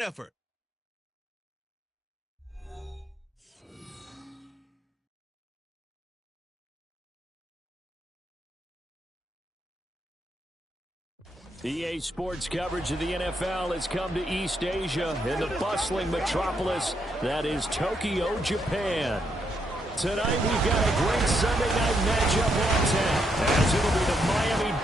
effort. EA Sports coverage of the NFL has come to East Asia in the bustling metropolis that is Tokyo, Japan. Tonight we've got a great Sunday night matchup on tap, as it'll be the Miami.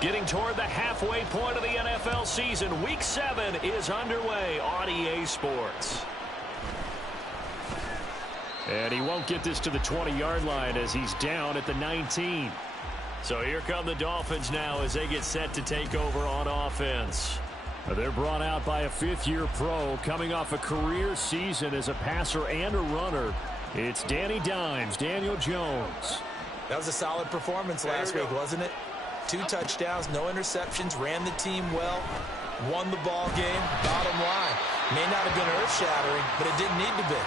Getting toward the halfway point of the NFL season, Week 7 is underway on EA Sports. And he won't get this to the 20-yard line as he's down at the 19. So here come the Dolphins now as they get set to take over on offense. They're brought out by a fifth-year pro coming off a career season as a passer and a runner. It's Danny Dimes, Daniel Jones. That was a solid performance last week, wasn't it? 2 touchdowns, no interceptions, ran the team well, won the ball game. Bottom line, may not have been earth-shattering, but it didn't need to be.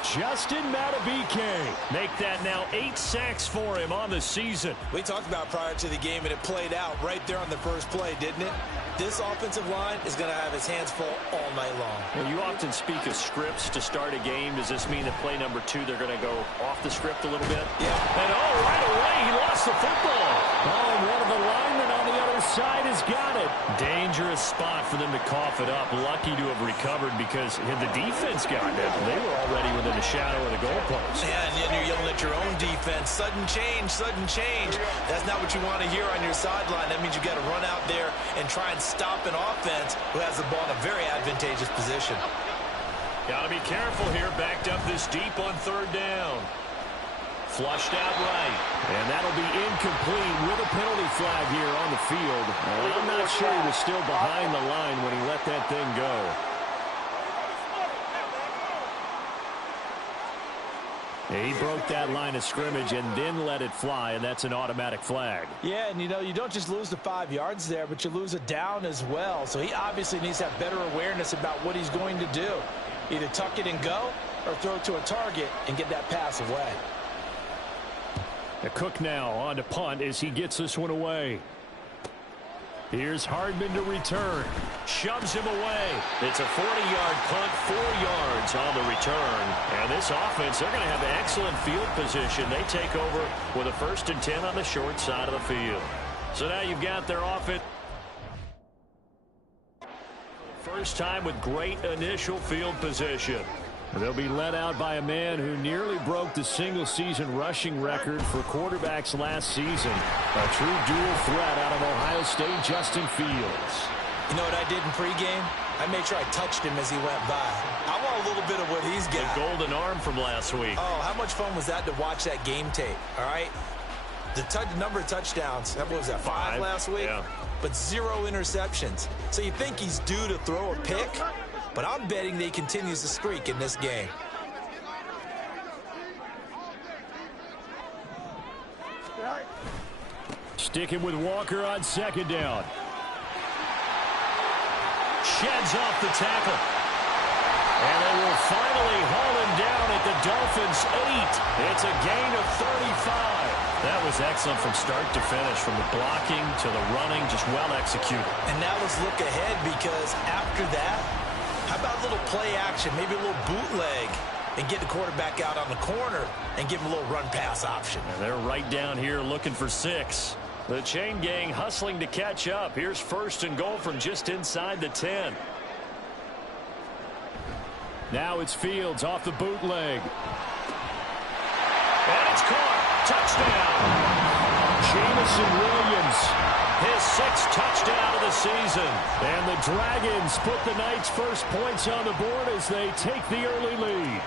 Justin Madubuike make that now 8 sacks for him on the season. We talked about prior to the game, and it played out right there on the first play, didn't it? This offensive line is going to have its hands full all night long. Well, you often speak of scripts to start a game. Does this mean that play number 2, they're going to go off the script a little bit? Yeah. And right away, he lost the football. Oh, and one of the linemen on the other side has got it. Dangerous spot for them to cough it up. Lucky to have recovered because had the defense gotten it, they were already within the shadow of the goalpost. Yeah, and you're yelling at your own defense. Sudden change, sudden change. That's not what you want to hear on your sideline. That means you got to run out there and try and stop an offense who has the ball in a very advantageous position. Got to be careful here, backed up this deep on 3rd down. Flushed out right, and that'll be incomplete with a penalty flag here on the field. And I'm not sure he was still behind the line when he let that thing go. He broke that line of scrimmage and then let it fly, and that's an automatic flag. Yeah, and you don't just lose the 5 yards there, but you lose a down as well. So he obviously needs to have better awareness about what he's going to do. Either tuck it and go or throw it to a target and get that pass away. A Cook now on to punt as he gets this one away. Here's Hardman to return. Shoves him away. It's a 40-yard punt, 4 yards on the return. And this offense, they're going to have excellent field position. They take over with a 1st and 10 on the short side of the field. So now you've got their offense. First time with great initial field position. They'll be led out by a man who nearly broke the single-season rushing record for quarterbacks last season. A true dual threat out of Ohio State, Justin Fields. You know what I did in pregame? I made sure I touched him as he went by. I want a little bit of what he's got. The golden arm from last week. Oh, how much fun was that to watch that game tape, all right? The number of touchdowns, what was that, 5 last week? Yeah. But 0 interceptions. So you think he's due to throw a pick? But I'm betting that he continues the streak in this game. Sticking with Walker on 2nd down. Sheds off the tackle. And they will finally haul him down at the Dolphins' 8. It's a gain of 35. That was excellent from start to finish, from the blocking to the running, just well executed. And now let's look ahead, because after that, how about a little play action, maybe a little bootleg, and get the quarterback out on the corner and give him a little run-pass option. And they're right down here looking for 6. The chain gang hustling to catch up. Here's 1st and goal from just inside the 10. Now it's Fields off the bootleg. And it's caught. Touchdown. Jamison Williams, his 6th touchdown of the season. And the Dragons put the Knights' first points on the board as they take the early lead.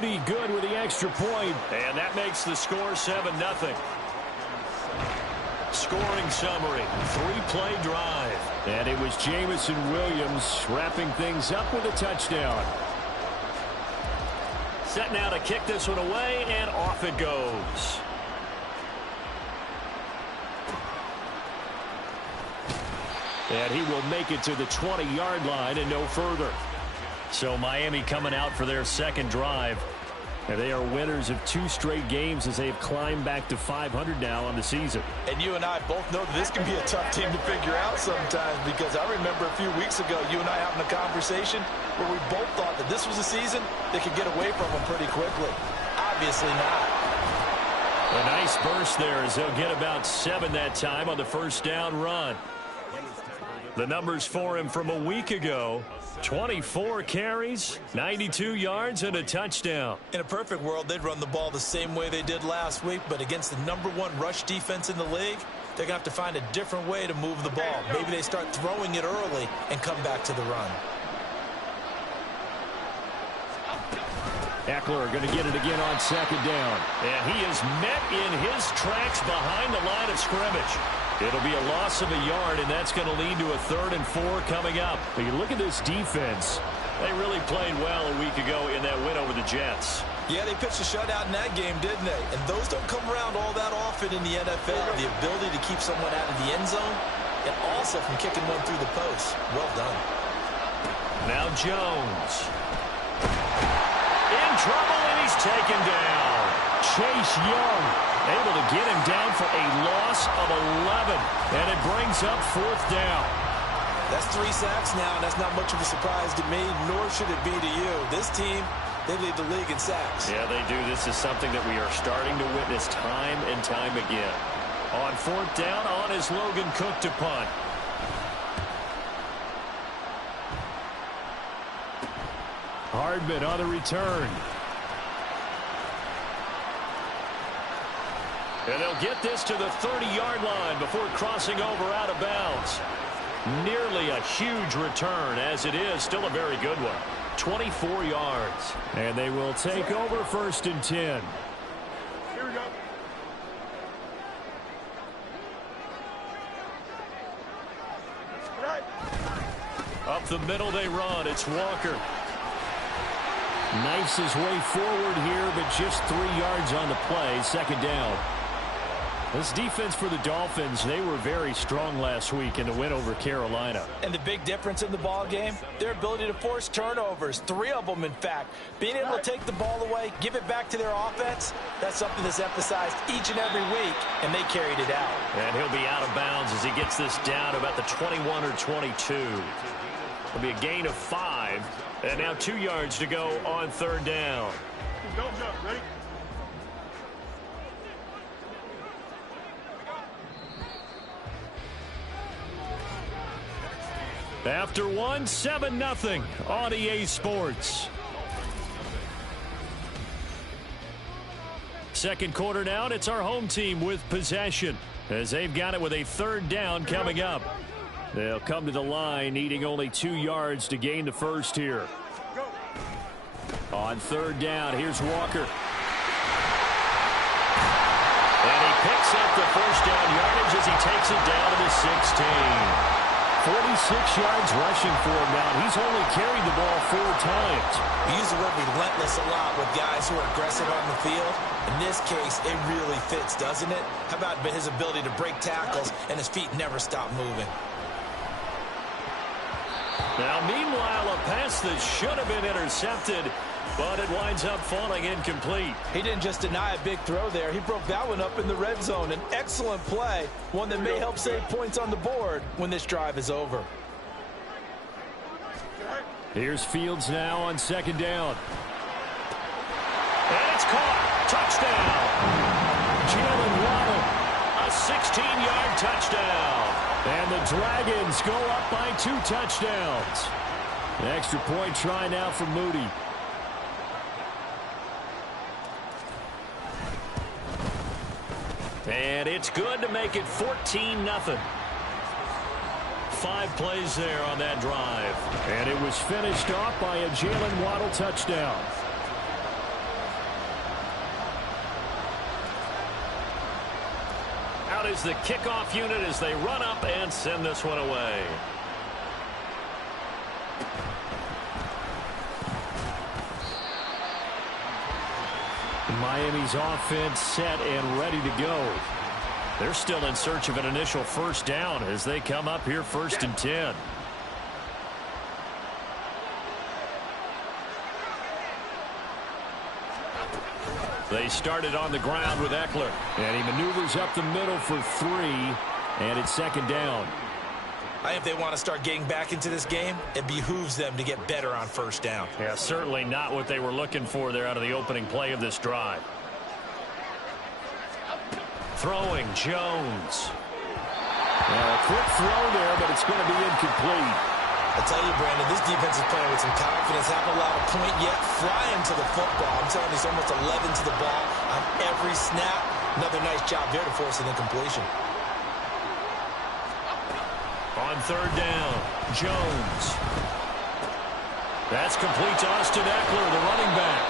Moody good with the extra point. And that makes the score 7-0. Scoring summary, 3-play drive. And it was Jamison Williams wrapping things up with a touchdown. Set now to kick this one away, and off it goes. And he will make it to the 20-yard line and no further. So Miami coming out for their second drive. And they are winners of 2 straight games as they've climbed back to 500 now on the season. And you and I both know that this can be a tough team to figure out sometimes, because I remember a few weeks ago you and I having a conversation where we both thought that this was a season they could get away from them pretty quickly. Obviously not. A nice burst there as they'll get about 7 that time on the first down run. The numbers for him from a week ago: 24 carries, 92 yards, and a touchdown. In a perfect world, they'd run the ball the same way they did last week, but against the #1 rush defense in the league, they're going to have to find a different way to move the ball. Maybe they start throwing it early and come back to the run. Eckler going to get it again on second down. And he is met in his tracks behind the line of scrimmage. It'll be a loss of a yard, and that's going to lead to a 3rd and 4 coming up. But you look at this defense. They really played well a week ago in that win over the Jets. Yeah, they pitched a shutout in that game, didn't they? And those don't come around all that often in the NFL. The ability to keep someone out of the end zone, and also from kicking one through the post. Well done. Now Jones. In trouble, and he's taken down. Chase Young able to get him down for a loss of 11. And it brings up 4th down. That's 3 sacks now, and that's not much of a surprise to me, nor should it be to you. This team, they lead the league in sacks. Yeah, they do. This is something that we are starting to witness time and time again. On 4th down, on is Logan Cook to punt. Hardman on the return. And they'll get this to the 30-yard line before crossing over out of bounds. Nearly a huge return, as it is still a very good one. 24 yards. And they will take over 1st and 10. Here we go. Right. Up the middle they run. It's Walker. Knifes his way forward here, but just 3 yards on the play. 2nd down. This defense for the Dolphins, they were very strong last week in the win over Carolina. And the big difference in the ball game, their ability to force turnovers, 3 of them in fact. Being able to take the ball away, give it back to their offense, that's something that's emphasized each and every week, and they carried it out. And he'll be out of bounds as he gets this down to about the 21 or 22. It'll be a gain of 5, and now 2 yards to go on 3rd down. Don't jump. Ready? After 1, 7-0 on EA Sports. 2nd quarter now, and it's our home team with possession as they've got it with a 3rd down coming up. They'll come to the line needing only 2 yards to gain the 1st here. On 3rd down, here's Walker. And he picks up the 1st down yardage as he takes it down to the 16. 46 yards rushing for him now. He's only carried the ball 4 times. We use the word relentless a lot with guys who are aggressive on the field. In this case, it really fits, doesn't it? How about his ability to break tackles and his feet never stop moving? Now, meanwhile, a pass that should have been intercepted, but it winds up falling incomplete. He didn't just deny a big throw there. He broke that one up in the red zone. An excellent play, one that may help save points on the board when this drive is over. Here's Fields now on 2nd down. And it's caught. Touchdown. Jalen Waddle. A 16-yard touchdown. And the Dragons go up by 2 touchdowns. An extra point try now for Moody. And it's good to make it 14-0. 5 plays there on that drive. And it was finished off by a Jalen Waddle touchdown. out is the kickoff unit as they run up and send this one away. Miami's offense set and ready to go. They're still in search of an initial first down as they come up here 1st and 10. They started on the ground with Eckler. And he maneuvers up the middle for 3, and it's 2nd down. I think if they want to start getting back into this game, it behooves them to get better on 1st down. Yeah, certainly not what they were looking for there out of the opening play of this drive. Throwing, Jones. A quick throw there, but it's going to be incomplete. I tell you, Brandon, this defense is playing with some confidence. Haven't allowed a point yet. Flying to the football. I'm telling you, it's almost 11 to the ball on every snap. Another nice job there to force an incompletion. On 3rd down, Jones. That's complete to Austin Eckler, the running back.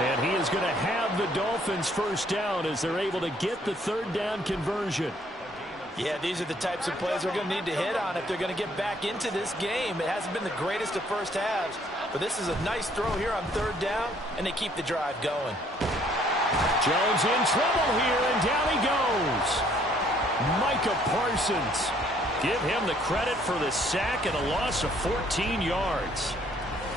And he is going to have the Dolphins' 1st down as they're able to get the 3rd down conversion. Yeah, these are the types of plays we're going to need to hit on if they're going to get back into this game. It hasn't been the greatest of first halves, but this is a nice throw here on 3rd down, and they keep the drive going. Jones in trouble here, and down he goes. Micah Parsons. Give him the credit for the sack and a loss of 14 yards.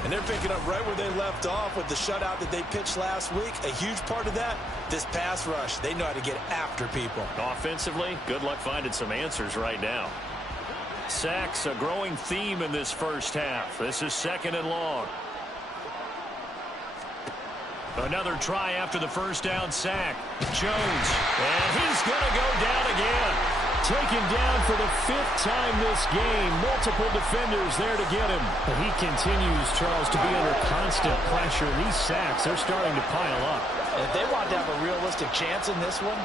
And they're picking up right where they left off with the shutout that they pitched last week. A huge part of that, this pass rush. They know how to get after people. Offensively, good luck finding some answers right now. Sacks, a growing theme in this first half. This is 2nd and long. Another try after the 1st down sack. Jones, and he's going to go down again. Taken down for the 5th time this game. Multiple defenders there to get him. But he continues, Charles, to be under constant pressure. These sacks, they're starting to pile up. And if they want to have a realistic chance in this one,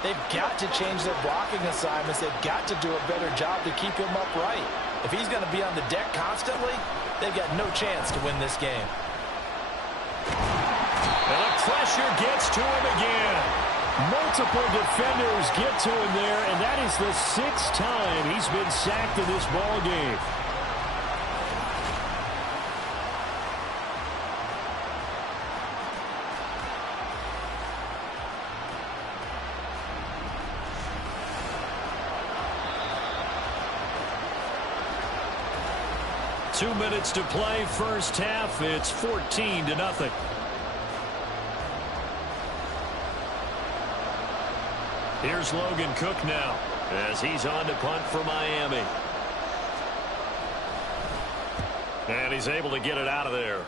they've got to change their blocking assignments. They've got to do a better job to keep him upright. If he's going to be on the deck constantly, they've got no chance to win this game. And the pressure gets to him again. Multiple defenders get to him there, and that is the 6th time he's been sacked in this ball game. Two minutes to play, first half. It's 14-0. Here's Logan Cook now as he's on to punt for Miami. And he's able to get it out of there.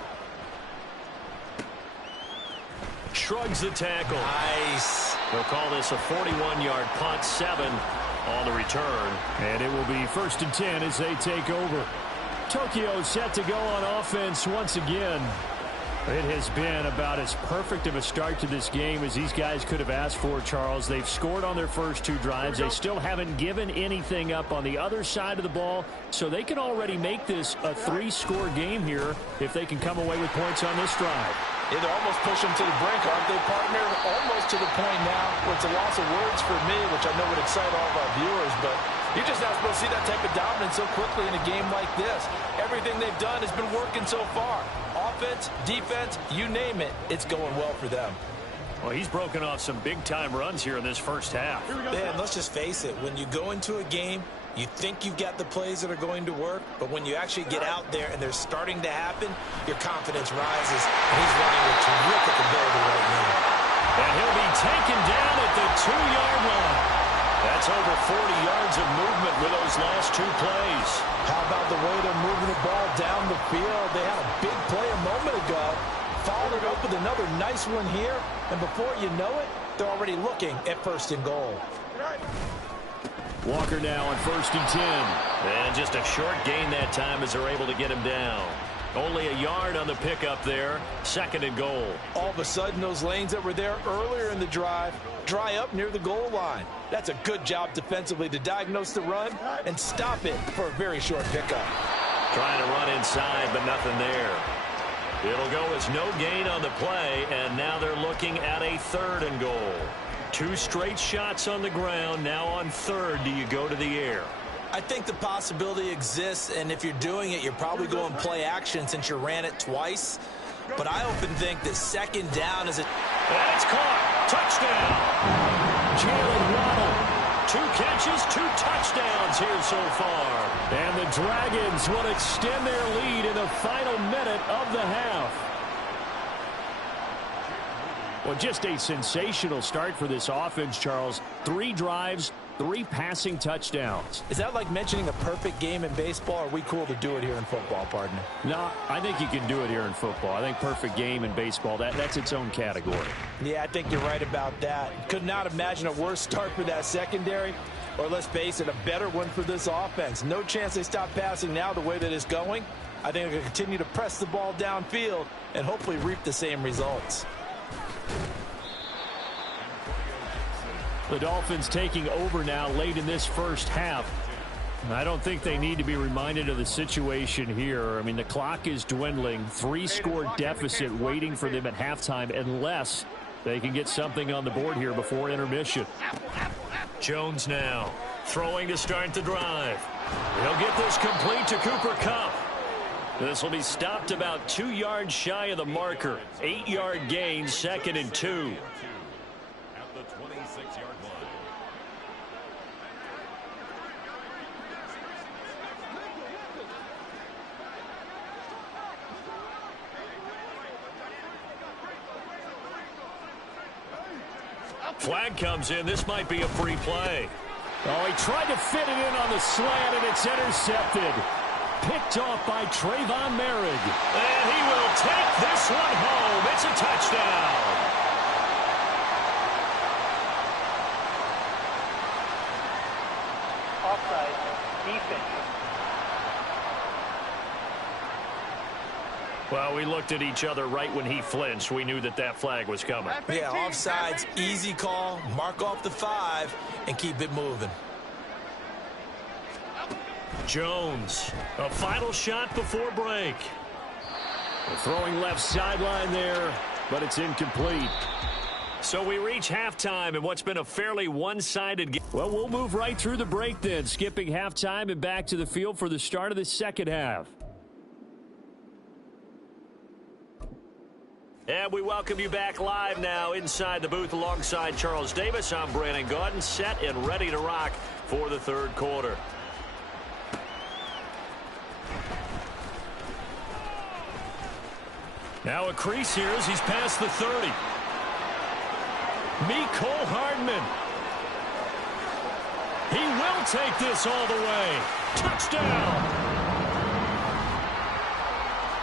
Shrugs the tackle. Nice. They'll call this a 41-yard punt, 7 on the return. And it will be 1st and 10 as they take over. Tokyo set to go on offense once again. It has been about as perfect of a start to this game as these guys could have asked for, Charles. They've scored on their first 2 drives. They still haven't given anything up on the other side of the ball, so they can already make this a 3-score game here if they can come away with points on this drive. Yeah, they're almost pushing them to the brink, aren't they, partner? Almost to the point now where it's a loss of words for me, which I know would excite all of our viewers, but you're just not supposed to see that type of dominance so quickly in a game like this. Everything they've done has been working so far. Offense, defense, you name it, it's going well for them. Well, he's broken off some big-time runs here in this first half. Yeah, and let's just face it. When you go into a game, you think you've got the plays that are going to work, but when you actually get out there and they're starting to happen, your confidence rises, and he's running with terrific ability right now. And he'll be taken down at the 2-yard line. That's over 40 yards of movement with those last 2 plays. How about the way they're moving the ball down the field? They had a big play a moment ago, followed it up with another nice one here, and before you know it, they're already looking at 1st and goal. Walker now on 1st and 10. And just a short gain that time as they're able to get him down. Only a yard on the pickup there. 2nd and goal. All of a sudden, those lanes that were there earlier in the drive dry up near the goal line. That's a good job defensively to diagnose the run and stop it for a very short pickup. Trying to run inside, but nothing there. It'll go as no gain on the play, and now they're looking at a 3rd and goal. 2 straight shots on the ground. Now on third, do you go to the air? I think the possibility exists, and if you're doing it, you're probably going play action since you ran it twice. But I often think that second down is a... And it's caught. Touchdown. Jalen Waddle. 2 catches, 2 touchdowns here so far. And the Dragons will extend their lead in the final minute of the half. Well, just a sensational start for this offense, Charles. 3 drives, 3 passing touchdowns. Is that like mentioning a perfect game in baseball? Or are we cool to do it here in football, partner? No, I think you can do it here in football. I think perfect game in baseball, that's its own category. Yeah, I think you're right about that. Could not imagine a worse start for that secondary, or let's face it, a better one for this offense. No chance they stop passing now the way that it's going. I think they're going to continue to press the ball downfield and hopefully reap the same results. The Dolphins taking over now late in this first half. I don't think they need to be reminded of the situation here. I mean, the clock is dwindling. 3-score deficit waiting for them at halftime unless they can get something on the board here before intermission. Jones now throwing to start the drive. He'll get this complete to Cooper Kupp. This will be stopped about 2 yards shy of the marker. 8-yard gain, 2nd and 2. At the 26-yard line. Flag comes in. This might be a free play. Oh, he tried to fit it in on the slant, and it's intercepted. Picked off by Trayvon Merrick. And he will take this one home. It's a touchdown. Offside, defense. Well, we looked at each other right when he flinched. We knew that that flag was coming. Yeah, offsides, easy call. Mark off the 5 and keep it moving. Jones, a final shot before break. Throwing left sideline there, but it's incomplete. So we reach halftime in what's been a fairly one-sided game. Well, we'll move right through the break then, skipping halftime and back to the field for the start of the second half. And we welcome you back live now inside the booth alongside Charles Davis. I'm Brandon Gaudin, set and ready to rock for the third quarter. Now a crease here as he's past the 30. Mecole Hardman. He will take this all the way. Touchdown.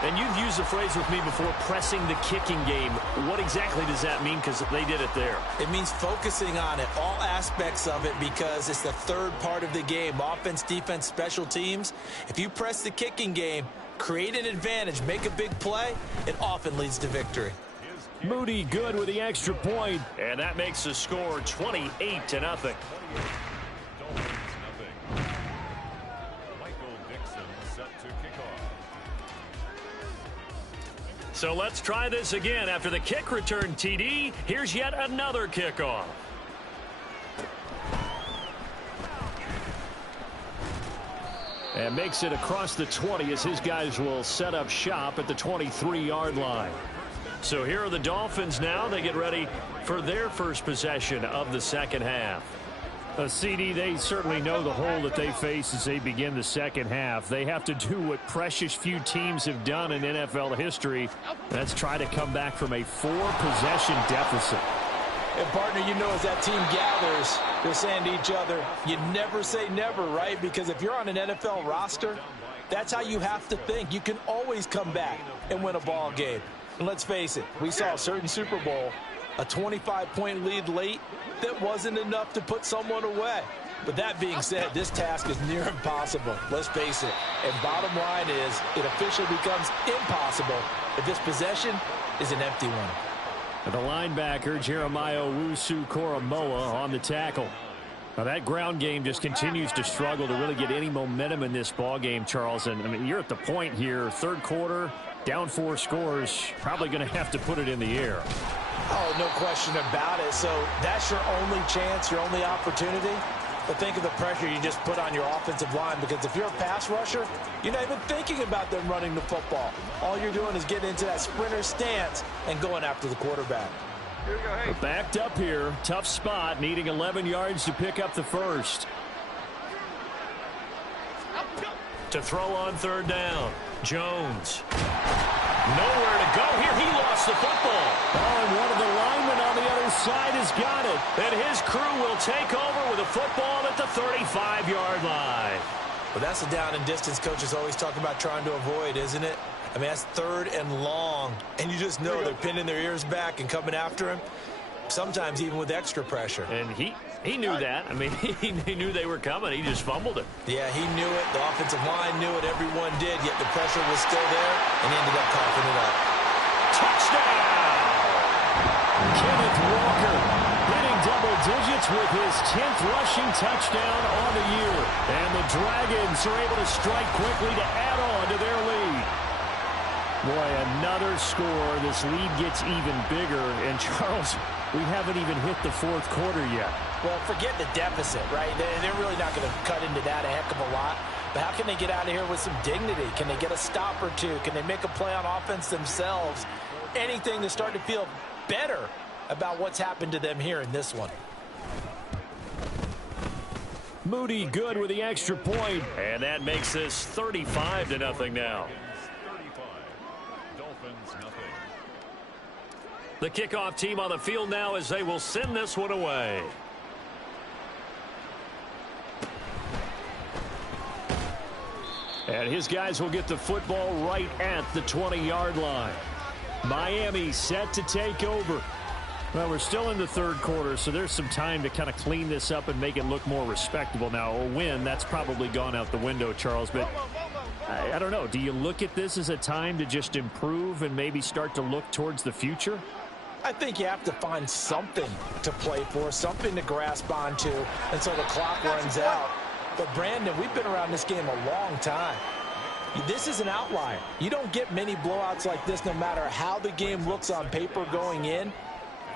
And you've used the phrase with me before, pressing the kicking game. What exactly does that mean? Because they did it there. It means focusing on it, all aspects of it, because it's the third part of the game. Offense, defense, special teams. If you press the kicking game, create an advantage, make a big play, it often leads to victory. Moody good with the extra point. And that makes the score 28-0. So let's try this again. After the kick return TD, here's yet another kickoff. And makes it across the 20 as his guys will set up shop at the 23-yard line. So here are the Dolphins now. They get ready for their first possession of the second half. CD, they certainly know the hole that they face as they begin the second half. They have to do what precious few teams have done in NFL history. That's try to come back from a 4-possession deficit. And, partner, you know as that team gathers, they're saying to each other, you never say never, right? Because if you're on an NFL roster, that's how you have to think. You can always come back and win a ball game. And let's face it, we saw a certain Super Bowl, a 25-point lead late, that wasn't enough to put someone away. But that being said, this task is near impossible. Let's face it. And bottom line is, it officially becomes impossible if this possession is an empty one. The linebacker, Jeremiah Owusu-Koramoah, on the tackle. Now that ground game just continues to struggle to really get any momentum in this ball game, Charles. And I mean, you're at the point here, third quarter, down 4 scores, probably going to have to put it in the air. Oh, no question about it. So that's your only chance, your only opportunity. But think of the pressure you just put on your offensive line, because if you're a pass rusher, you're not even thinking about them running the football. All you're doing is getting into that sprinter stance and going after the quarterback. Here we go, hey. We're backed up here. Tough spot, needing 11 yards to pick up the first. To throw on third down. Jones. Nowhere to go here. He lost the football. Oh, and one of the linemen on the other side has got it. And his crew will take over with a football at the 35-yard line. Well, that's the down and distance coaches always talk about trying to avoid, isn't it? I mean, that's third and long. And you just know they're pinning their ears back and coming after him, sometimes even with extra pressure. And he knew that. I mean, he knew they were coming. He just fumbled it. Yeah, he knew it. The offensive line knew it. Everyone did, yet the pressure was still there, and he ended up coughing it up. Touchdown! Kenneth Walker hitting double digits with his 10th rushing touchdown on the year. And the Dragons are able to strike quickly to add on to their lead. Boy, another score. This lead gets even bigger. And, Charles, we haven't even hit the fourth quarter yet. Well, forget the deficit, right? They're really not going to cut into that a heck of a lot. But how can they get out of here with some dignity? Can they get a stop or two? Can they make a play on offense themselves? Anything to start to feel better about what's happened to them here in this one. Moody good with the extra point. And that makes this 35-0 now. 35. Dolphins, nothing. The kickoff team on the field now as they will send this one away. And his guys will get the football right at the 20-yard line. Miami set to take over. Well, we're still in the third quarter, so there's some time to kind of clean this up and make it look more respectable. Now, a win, that's probably gone out the window, Charles, but I don't know. Do you look at this as a time to just improve and maybe start to look towards the future? I think you have to find something to play for, something to grasp onto until the clock runs out. But, Brandon, we've been around this game a long time. This is an outlier. You don't get many blowouts like this no matter how the game looks on paper going in.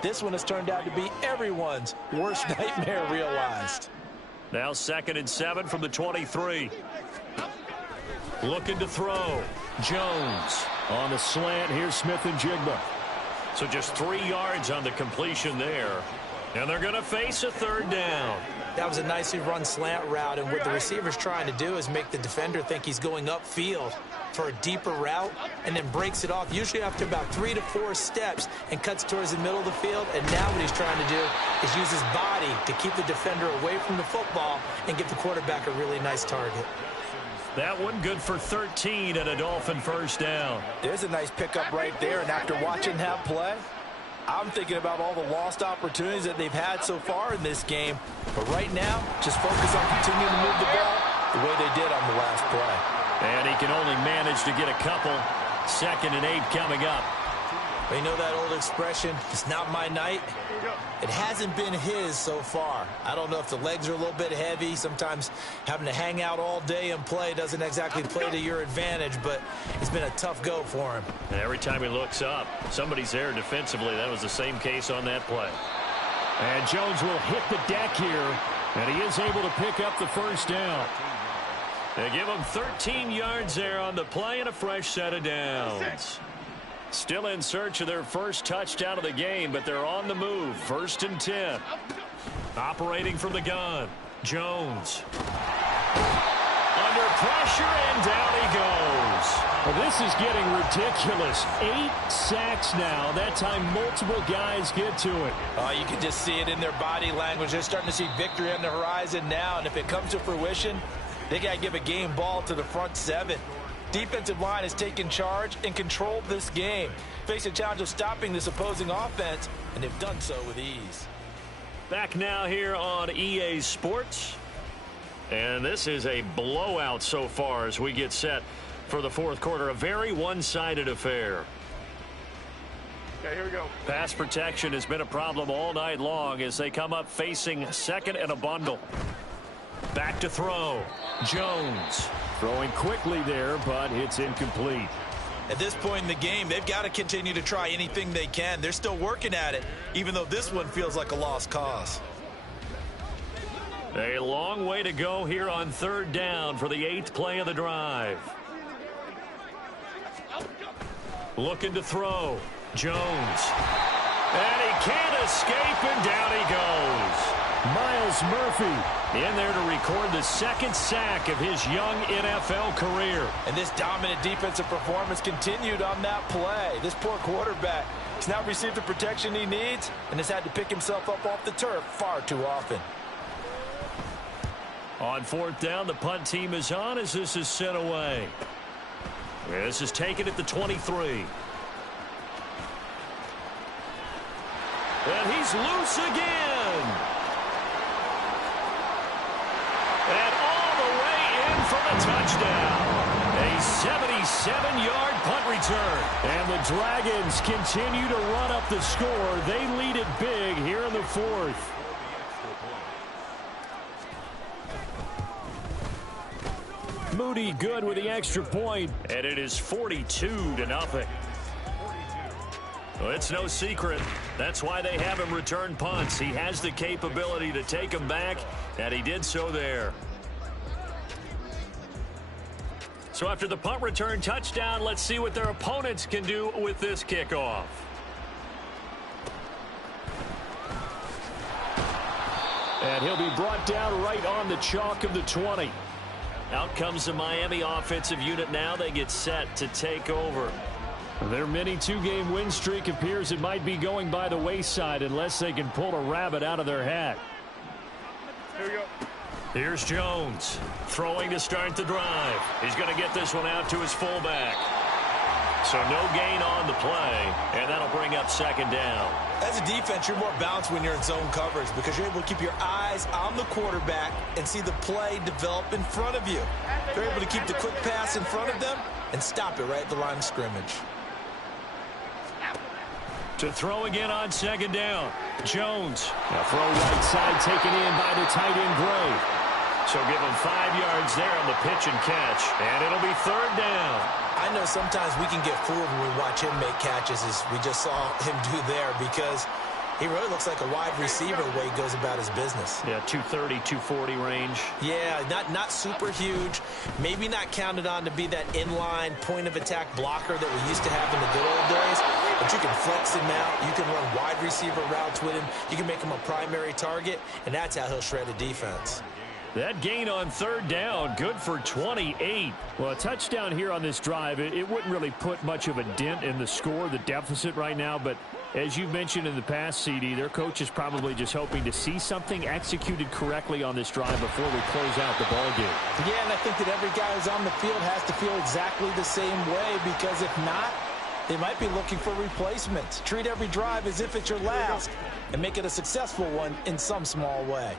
This one has turned out to be everyone's worst nightmare realized. Now 2nd and 7 from the 23. Looking to throw. Jones. On the slant, here's Smith and Jigba. So just 3 yards on the completion there. And they're going to face a third down. That was a nicely run slant route, and what the receiver's trying to do is make the defender think he's going upfield for a deeper route and then breaks it off, usually after about 3 to 4 steps, and cuts towards the middle of the field. And now what he's trying to do is use his body to keep the defender away from the football and give the quarterback a really nice target. That one good for 13 and a Dolphin first down. There's a nice pickup right there, and after watching that play, I'm thinking about all the lost opportunities that they've had so far in this game. But right now, just focus on continuing to move the ball the way they did on the last play. And he can only manage to get a couple. 2nd and 8 coming up. You know that old expression, it's not my night? It hasn't been his so far. I don't know if the legs are a little bit heavy. Sometimes having to hang out all day and play doesn't exactly play to your advantage, but it's been a tough go for him. And every time he looks up, somebody's there defensively. That was the same case on that play. And Jones will hit the deck here, and he is able to pick up the first down. They give him 13 yards there on the play and a fresh set of downs. Still in search of their first touchdown of the game, but they're on the move. 1st and 10. Operating from the gun. Jones. Under pressure, and down he goes. Well, this is getting ridiculous. 8 sacks now. That time multiple guys get to it. You can just see it in their body language. They're starting to see victory on the horizon now, and if it comes to fruition, they got to give a game ball to the front 7. Defensive line has taken charge and controlled this game. Face a challenge of stopping this opposing offense, and they've done so with ease. Back now here on EA Sports. And this is a blowout so far as we get set for the fourth quarter. A very one-sided affair. Okay, here we go. Pass protection has been a problem all night long as they come up facing 2nd and a bundle. Back to throw. Jones. Throwing quickly there, but it's incomplete. At this point in the game, they've got to continue to try anything they can. They're still working at it, even though this one feels like a lost cause. A long way to go here on third down for the 8th play of the drive. Looking to throw. Jones. And he can't escape, and down he goes. Miles Murphy in there to record the 2nd sack of his young NFL career. And this dominant defensive performance continued on that play. This poor quarterback has not received the protection he needs and has had to pick himself up off the turf far too often. On 4th down, the punt team is on as this is sent away. This is taken at the 23. And he's loose again. And all the way in for the touchdown. A 77-yard punt return. And the Dragons continue to run up the score. They lead it big here in the 4th. Moody good with the extra point. And it is 42-0. Well, it's no secret. That's why they have him return punts. He has the capability to take them back, and he did so there. So after the punt return touchdown, let's see what their opponents can do with this kickoff. And he'll be brought down right on the chalk of the 20. Out comes the Miami offensive unit now. They get set to take over. Their mini 2-game win streak appears it might be going by the wayside unless they can pull a rabbit out of their hat. Here we go. Here's Jones throwing to start the drive. He's going to get this one out to his fullback. So no gain on the play, and that'll bring up 2nd down. As a defense, you're more balanced when you're in zone coverage because you're able to keep your eyes on the quarterback and see the play develop in front of you. They're able to keep the quick pass in front of them and stop it right at the line of scrimmage. To throw again on 2nd down. Jones. A throw right side taken in by the tight end Gray. So give him 5 yards there on the pitch and catch. And it'll be 3rd down. I know sometimes we can get fooled when we watch him make catches as we just saw him do there because he really looks like a wide receiver the way he goes about his business. Yeah, 230, 240 range. Yeah, not super huge. Maybe not counted on to be that inline point-of-attack blocker that we used to have in the good old days. But you can flex him out. You can run wide receiver routes with him. You can make him a primary target, and that's how he'll shred a defense. That gain on 3rd down, good for 28. Well, a touchdown here on this drive, it wouldn't really put much of a dent in the score, the deficit right now. But as you mentioned in the past, CD, their coach is probably just hoping to see something executed correctly on this drive before we close out the ball game. Yeah, and I think that every guy who's on the field has to feel exactly the same way because if not, they might be looking for replacements. Treat every drive as if it's your last and make it a successful one in some small way.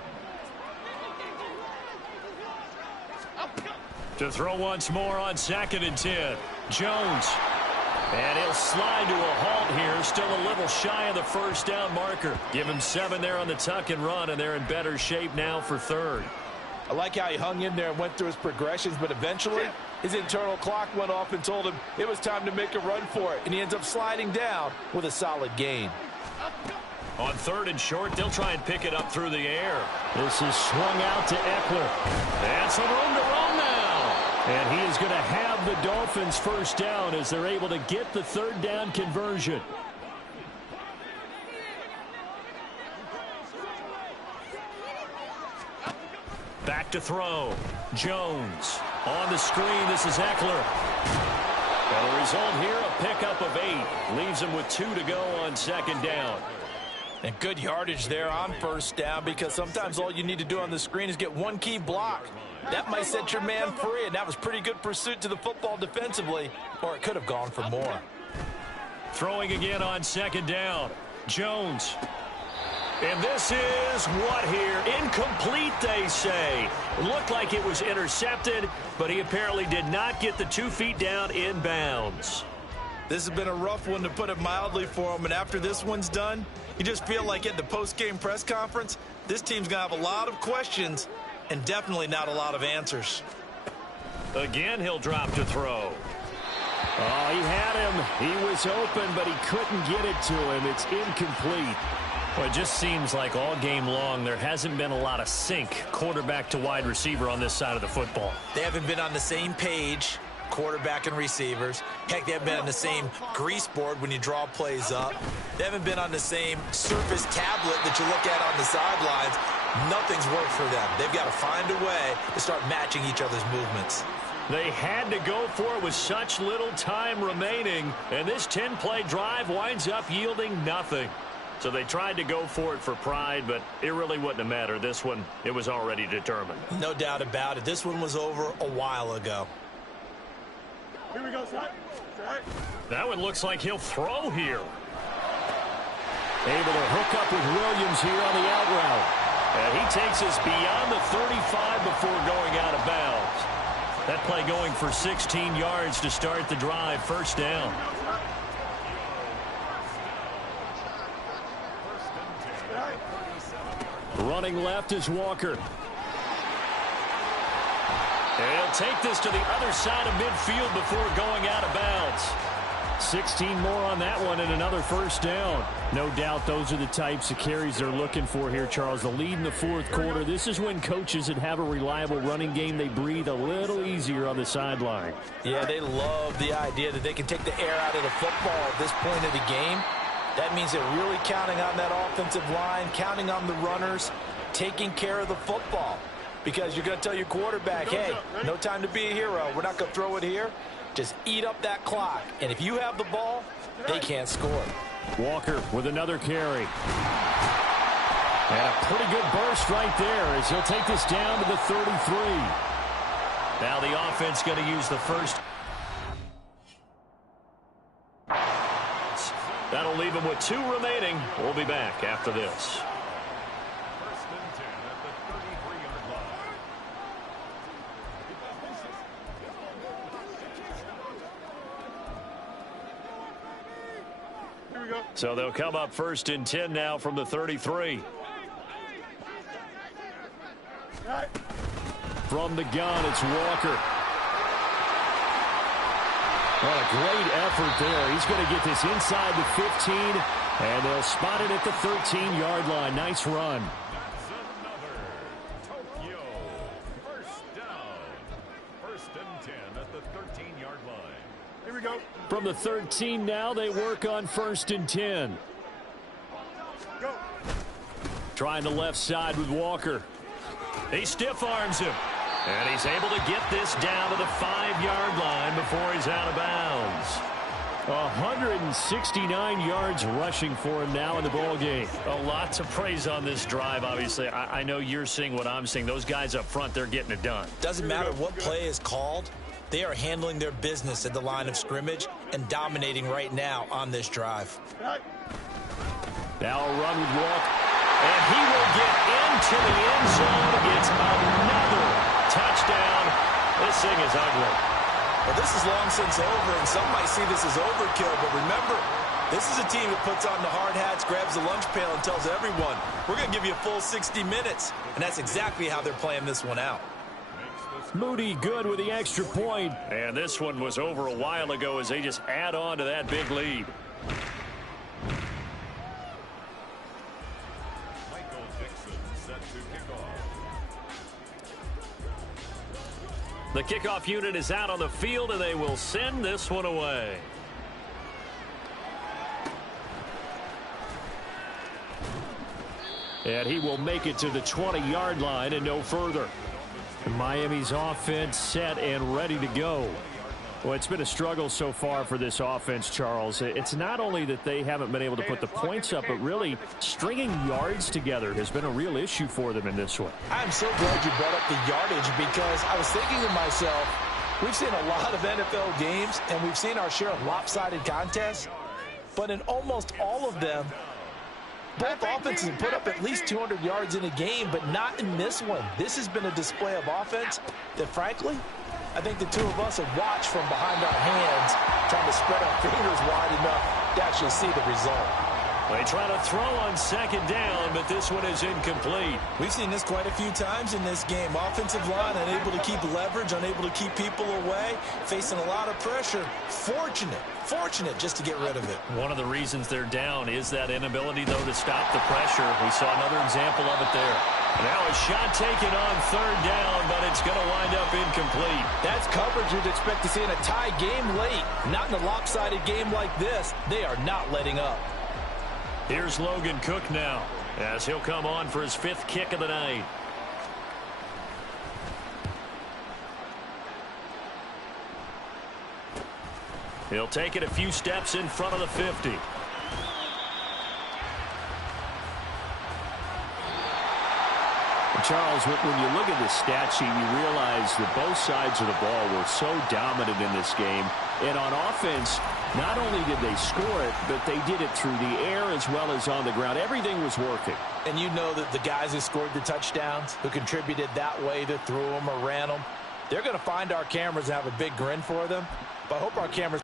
To throw once more on 2nd and 10. Jones. And he'll slide to a halt here. Still a little shy of the 1st down marker. Give him 7 there on the tuck and run, and they're in better shape now for 3rd. I like how he hung in there and went through his progressions, but eventually his internal clock went off and told him it was time to make a run for it, and he ends up sliding down with a solid gain. On 3rd and short, they'll try and pick it up through the air. This is swung out to Eckler. And some room to run now. And he is going to have the Dolphins 1st down as they're able to get the 3rd down conversion. Back to throw. Jones. On the screen, this is Eckler. And the result here, a pickup of 8. Leaves him with 2 to go on 2nd down. And good yardage there on 1st down because sometimes all you need to do on the screen is get one key block. That might set your man free, and that was pretty good pursuit to the football defensively, or it could have gone for more. Throwing again on 2nd down. Jones. And this is what here? Incomplete, they say. It looked like it was intercepted, but he apparently did not get the 2 feet down in bounds. This has been a rough one, to put it mildly, for him, and after this one's done, you just feel like at the post-game press conference, this team's going to have a lot of questions and definitely not a lot of answers. Again, he'll drop to throw. Oh, he had him. He was open, but he couldn't get it to him. It's incomplete. Well, it just seems like all game long there hasn't been a lot of sync quarterback to wide receiver on this side of the football. They haven't been on the same page, quarterback and receivers. Heck, they haven't been on the same grease board when you draw plays up. They haven't been on the same Surface tablet that you look at on the sidelines. Nothing's worked for them. They've got to find a way to start matching each other's movements. They had to go for it with such little time remaining, and this 10-play drive winds up yielding nothing. So they tried to go for it for pride, but it really wouldn't have mattered. This one, it was already determined. No doubt about it. This one was over a while ago. Here we go, Slide. That one looks like he'll throw here. Able to hook up with Williams here on the out route. And he takes us beyond the 35 before going out of bounds. That play going for 16 yards to start the drive. First down. Running left is Walker. And he'll take this to the other side of midfield before going out of bounds. 16 more on that one and another first down. No doubt those are the types of carries they're looking for here, Charles. The lead in the fourth quarter. This is when coaches that have a reliable running game, they breathe a little easier on the sideline. Yeah, they love the idea that they can take the air out of the football at this point of the game. That means they're really counting on that offensive line, counting on the runners, taking care of the football. Because you're going to tell your quarterback, hey, no time to be a hero. We're not going to throw it here. Just eat up that clock. And if you have the ball, they can't score. Walker with another carry. And a pretty good burst right there as he'll take this down to the 33. Now the offense going to use the first. That'll leave him with 2 remaining. We'll be back after this. First and 10 at the 33-yard line. Here we go. So they'll come up first and 10 now from the 33. From the gun, it's Walker. What a great effort there. He's going to get this inside the 15, and they'll spot it at the 13-yard line. Nice run. That's another Tokyo first down. First and 10 at the 13-yard line. Here we go. From the 13 now, they work on first and 10. Go. Trying the left side with Walker. He stiff arms him. And he's able to get this down to the 5-yard line before he's out of bounds. 169 yards rushing for him now in the ball game. A lot to praise on this drive, obviously. I know you're seeing what I'm seeing. Those guys up front, they're getting it done. Doesn't matter what play is called. They are handling their business at the line of scrimmage and dominating right now on this drive. Now a run with Walker. And he will get into the end zone. It's another touchdown. This thing is ugly. Well, this is long since over, and some might see this as overkill, but remember, this is a team that puts on the hard hats, grabs the lunch pail, and tells everyone, we're going to give you a full 60 minutes. And that's exactly how they're playing this one out. Moody good with the extra point. And this one was over a while ago as they just add on to that big lead. The kickoff unit is out on the field, and they will send this one away. And he will make it to the 20-yard line and no further. Miami's offense set and ready to go. Well, it's been a struggle so far for this offense, Charles. It's not only that they haven't been able to put the points up, but really stringing yards together has been a real issue for them in this one. I'm so glad you brought up the yardage because I was thinking to myself, we've seen a lot of NFL games and we've seen our share of lopsided contests, but in almost all of them, both offenses have put up at least 200 yards in a game, but not in this one. This has been a display of offense that, frankly, I think the two of us have watched from behind our hands, trying to spread our fingers wide enough to actually see the result. They try to throw on second down, but this one is incomplete. We've seen this quite a few times in this game. Offensive line unable to keep leverage, unable to keep people away, facing a lot of pressure. Fortunate just to get rid of it. One of the reasons they're down is that inability, though, to stop the pressure. We saw another example of it there. Now a shot taken on third down, but it's going to wind up incomplete. That's coverage you'd expect to see in a tie game late. Not in a lopsided game like this. They are not letting up. Here's Logan Cook now, as he'll come on for his 5th kick of the night. He'll take it a few steps in front of the 50. Charles, when you look at the stat sheet, you realize that both sides of the ball were so dominant in this game. And on offense, not only did they score it, but they did it through the air as well as on the ground. Everything was working. And you know that the guys who scored the touchdowns, who contributed that way, that threw them or ran them, they're going to find our cameras and have a big grin for them. But I hope our cameras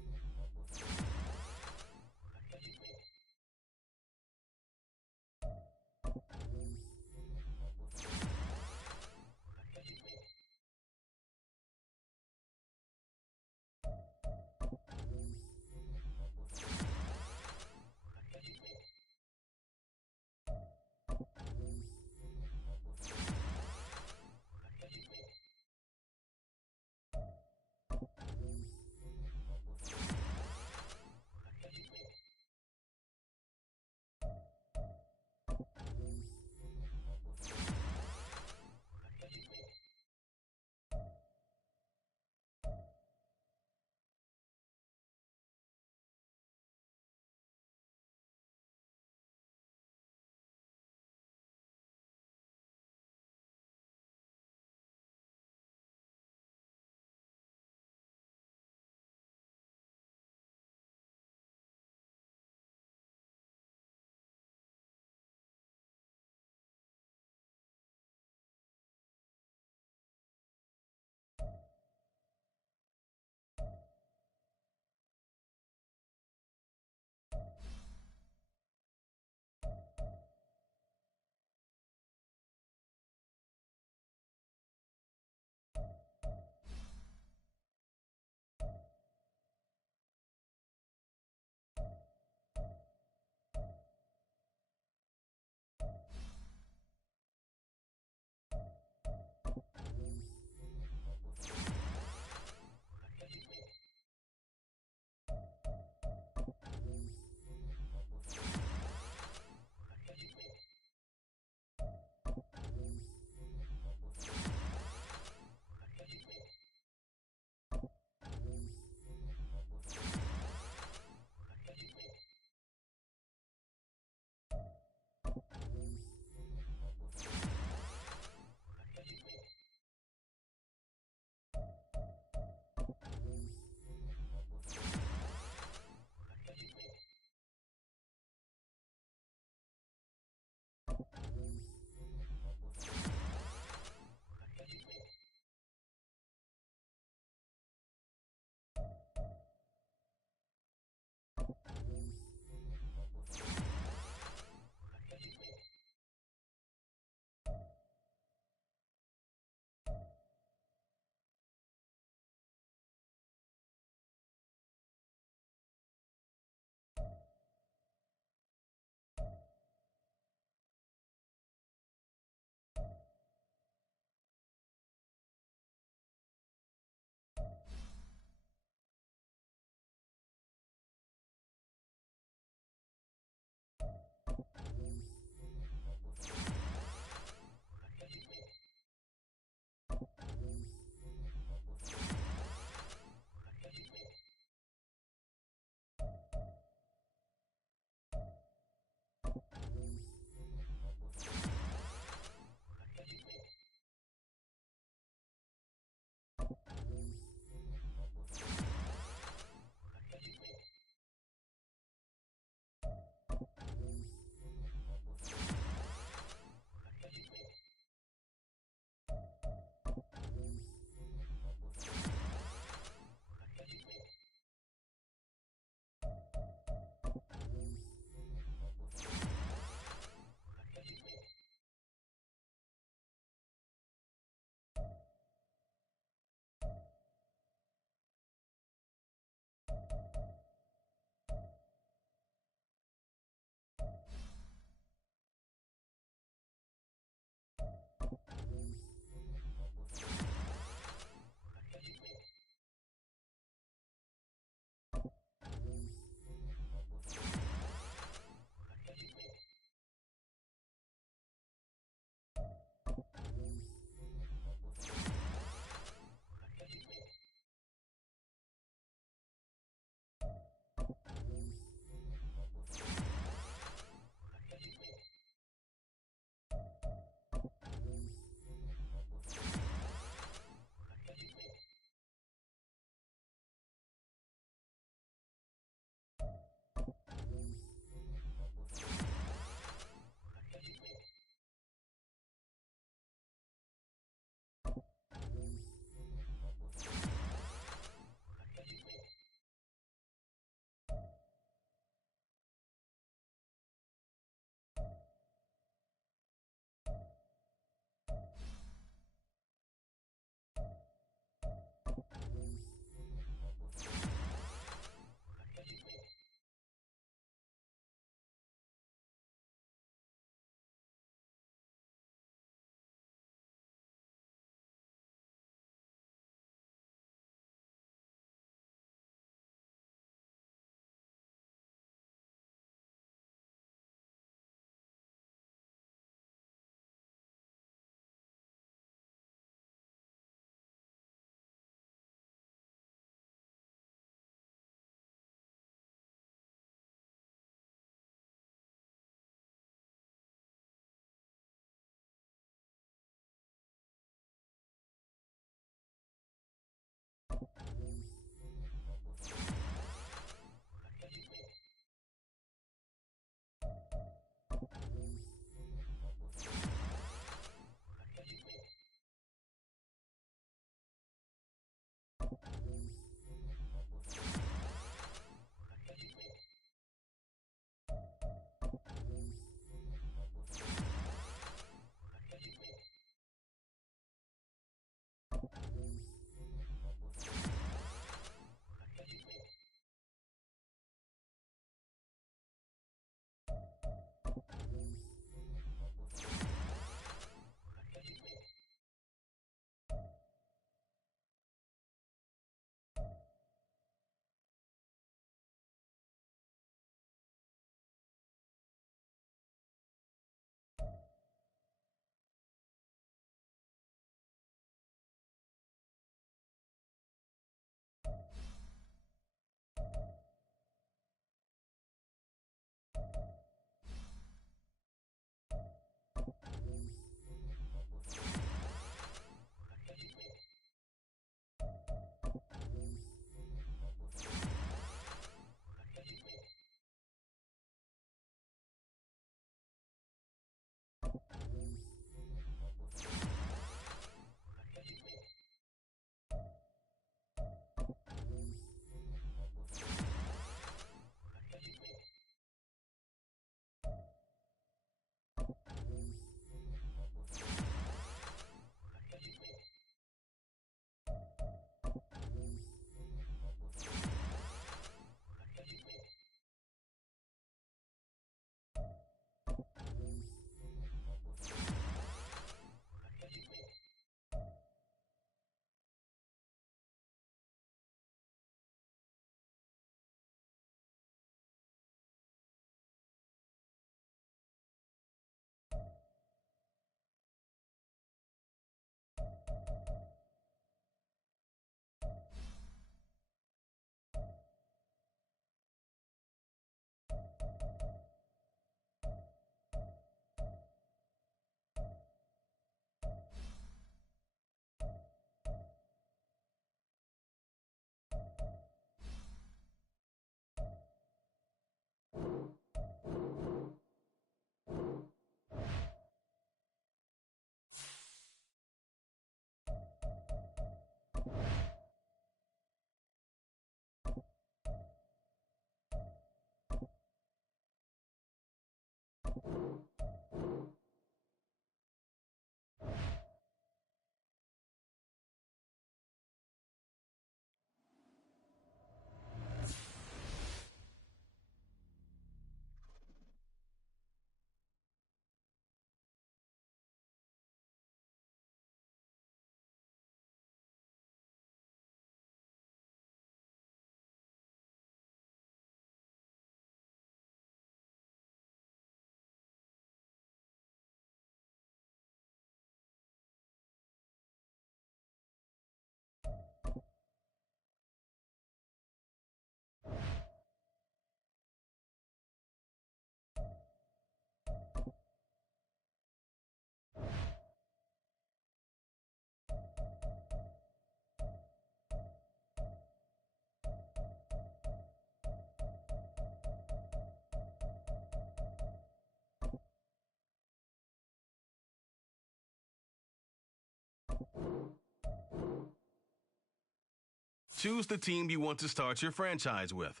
Choose the team you want to start your franchise with.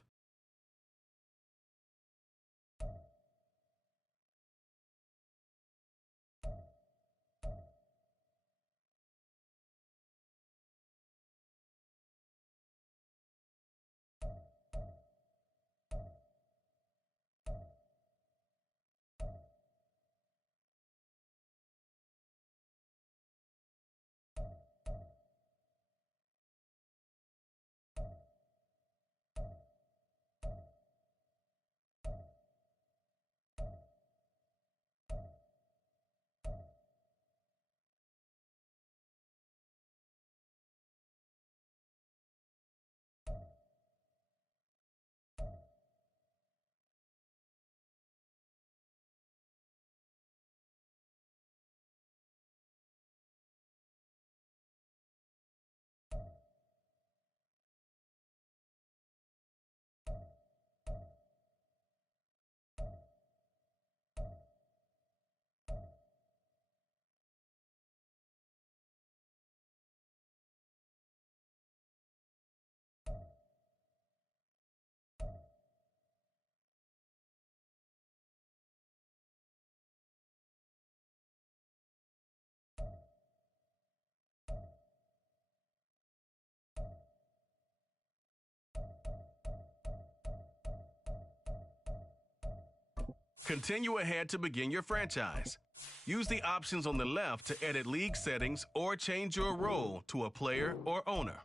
Continue ahead to begin your franchise. Use the options on the left to edit league settings or change your role to a player or owner.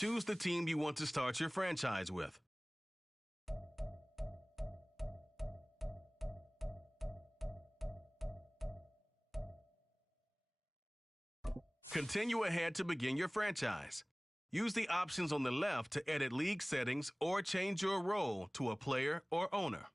Choose the team you want to start your franchise with. Continue ahead to begin your franchise. Use the options on the left to edit league settings or change your role to a player or owner.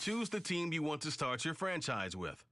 Choose the team you want to start your franchise with.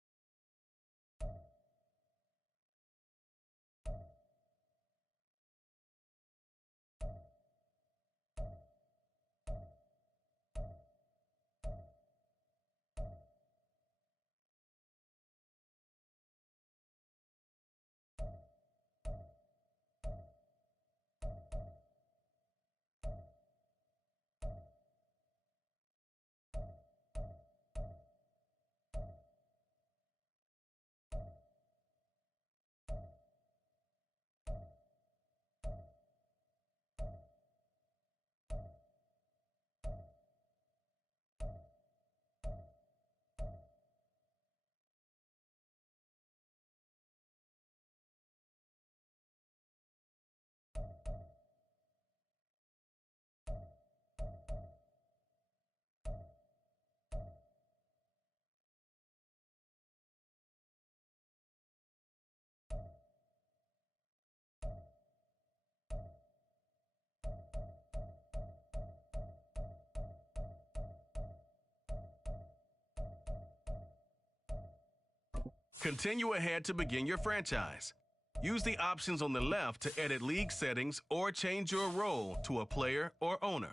Continue ahead to begin your franchise. Use the options on the left to edit league settings or change your role to a player or owner.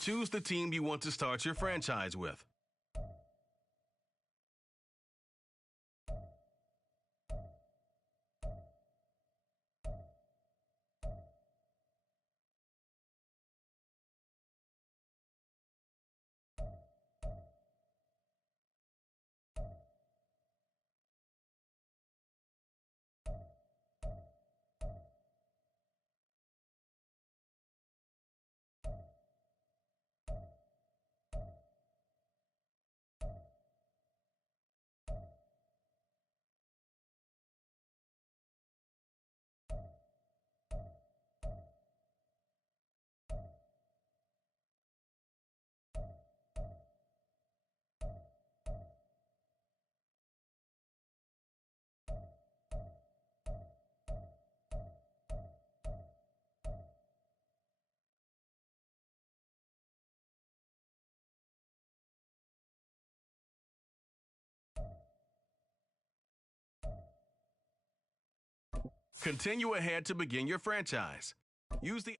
Choose the team you want to start your franchise with. Continue ahead to begin your franchise. Use the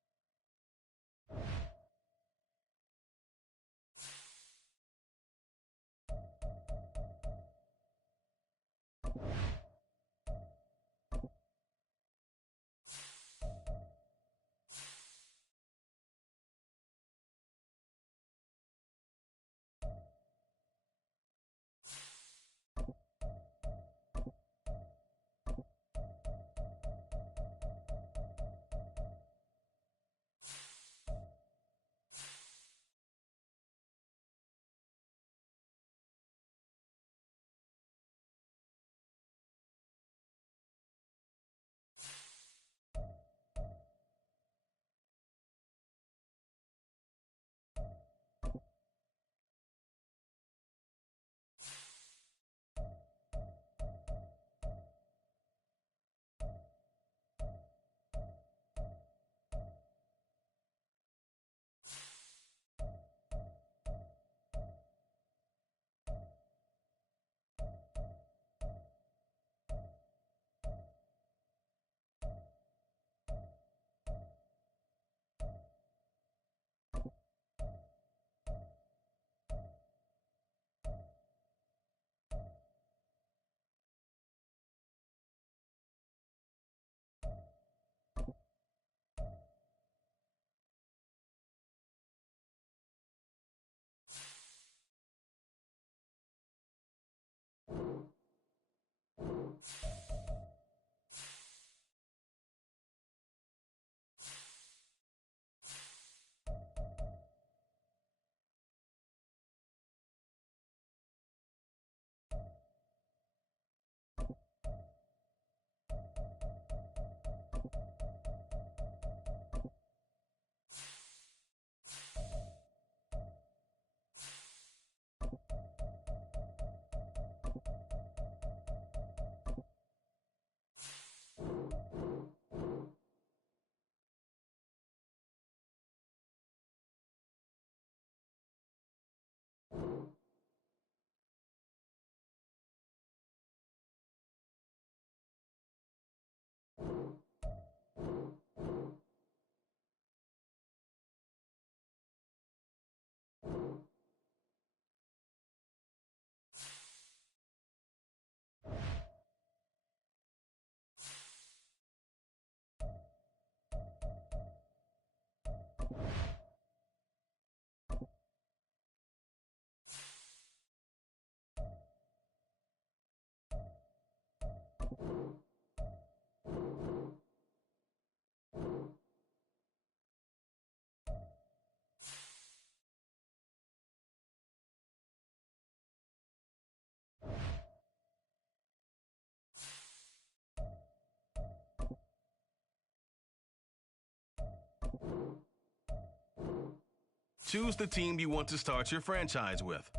Choose the team you want to start your franchise with.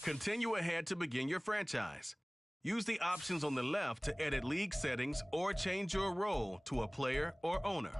Continue ahead to begin your franchise. Use the options on the left to edit league settings or change your role to a player or owner.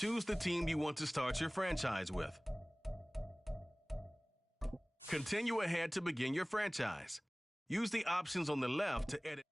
Choose the team you want to start your franchise with. Continue ahead to begin your franchise. Use the options on the left to edit.